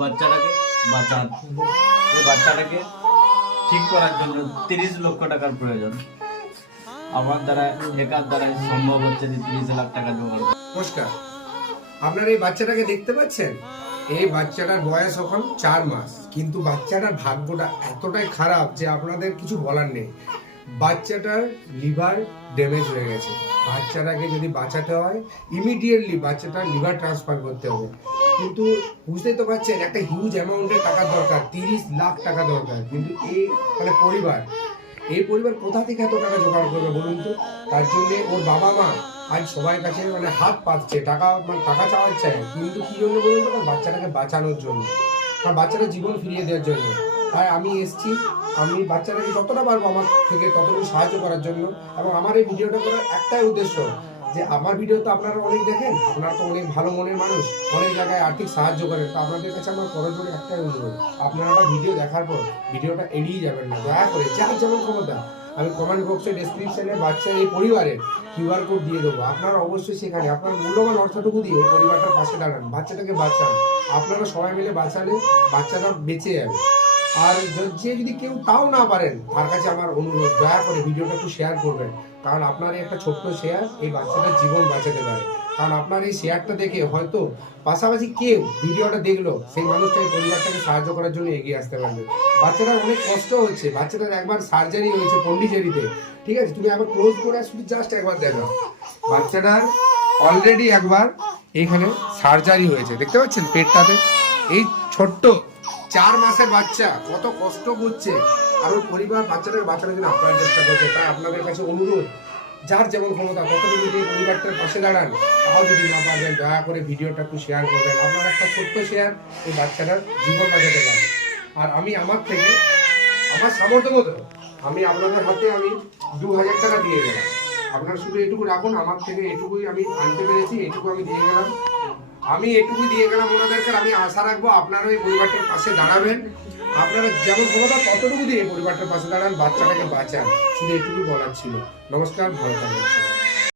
বাচ্চাটাকে বাঁচান। এই বাচ্চাটাকে ঠিক করার জন্য 30 লক্ষ টাকার প্রয়োজন। আমার দ্বারা একার দ্বারাই সম্ভব হচ্ছে যে 30 লাখ টাকা জোগাড়। নমস্কার, আপনারা এই বাচ্চাটাকে দেখতে পাচ্ছেন? এই বাচ্চাটার বয়স এখন 4 মাস, কিন্তু বাচ্চাটার ভাগ্যটা এতটাই খারাপ যে আপনাদের কিছু বলার নেই। বাচ্চাটার লিভার ড্যামেজ হয়ে গেছে। বাচ্চাটাকে যদি বাঁচাতে হয় ইমিডিয়েটলি বাচ্চাটার লিভার ট্রান্সফার করতে হবে, কিন্তু বুঝতেই তো পারছেন একটা হিউজ অ্যামাউন্টের টাকা দরকার, 30 লাখ টাকা দরকার। কিন্তু এই পরিবার কোথা থেকে এত টাকা জোগাড় করবে বলুন তো? তার জন্যে ওর বাবা মা আজ সবার কাছে হাত পাতছে, টাকা চাওয়ার চায়, কিন্তু কি জন্য বলুন তো? বাচ্চাটাকে বাঁচানোর জন্য, আর বাচ্চাটার জীবন ফিরিয়ে দেওয়ার জন্য। আর আমি এসেছি, আমি বাচ্চাটাকে যতটা পারবো আমার থেকে ততটুকু সাহায্য করার জন্য। এবং আমার এই ভিডিওটা করার একটাই উদ্দেশ্য, যে আমার ভিডিও তো আপনারা অনেক দেখেন, আপনারা তো অনেক ভালো মনের মানুষ, অনেক জায়গায় আর্থিক সাহায্য করেন। তো আপনাদের কাছে আমার করজোড়ে একটাই অনুরোধ, আপনারা ভিডিও দেখার পর ভিডিওটা এড়িয়ে যাবেন না, দয়া করে। যার যেমন ক্ষমতা, আমি কমেন্ট বক্সে ডেসক্রিপশনে বাচ্চার এই পরিবারের কিউআর কোড দিয়ে দেবো। আপনারা অবশ্যই সেখানে আপনার মূল্যবান অর্থটুকু দিয়ে এই পরিবারটার পাশে দাঁড়ান, বাচ্চাটাকে বাঁচান। আপনারা সবাই মিলে বাঁচালে বাচ্চাটা বেঁচে যাবে। আর যে যদি কেউ তাও না পারেন, তার কাছে আমার অনুরোধ, দয়া করে ভিডিওটা একটু শেয়ার করবেন, কারণ আপনার এই একটা ছোট্ট শেয়ার এই বাচ্চাটার জীবন বাঁচাতে পারে। কারণ আপনার এই শেয়ারটা দেখে হয়তো পাশাপাশি কেউ ভিডিওটা দেখলো, সেই মানুষটা এই পরিবারটাকে সাহায্য করার জন্য এগিয়ে আসতে পারবে। বাচ্চাটার অনেক কষ্ট হচ্ছে, বাচ্চাটার একবার সার্জারি হয়েছে পন্ডিচেরিতে, ঠিক আছে? তুমি একবার ক্লোজ করে শুধু জাস্ট একবার দেখো, বাচ্চাটার অলরেডি একবার এখানে সার্জারি হয়েছে, দেখতে পাচ্ছেন পেটটাতে? এই ছোট্ট 4 মাসের বাচ্চা কত কষ্ট করছে, আর ওর পরিবার বাচ্চাটাকে বাঁচানোর জন্য আপ্রাণ চেষ্টা করছে। তাই আপনাদের কাছে অনুরোধ, যার যেমন ক্ষমতা ততটুকু দিয়ে পরিবারটার পাশে দাঁড়ান। তাও যদি না পারবেন, দয়া করে ভিডিওটা একটু শেয়ার করবেন। আপনার একটা ছোট্ট শেয়ার এই বাচ্চাটার জীবন বাঁচাতে পারে। আর আমি আমার থেকে, আমার সামর্থ্য মতো আমি আপনাদের হাতে 2000 টাকা দিয়ে গেলাম। আপনারা শুধু এটুকু রাখুন, আমার থেকে এটুকুই আমি আনতে পেরেছি, এটুকু আমি দিয়ে গেলাম। ওনাদেরকে। আমি আশা রাখবো আপনারা এই পরিবারটার পাশে দাঁড়াবেন। আপনারা যেমন ক্ষমতা ততটুকু দিয়ে এই পরিবারটার পাশে দাঁড়ান, বাচ্চাটাকে বাঁচান। শুধু এটুকু বলার ছিল। নমস্কার, ভালো থাকবেন।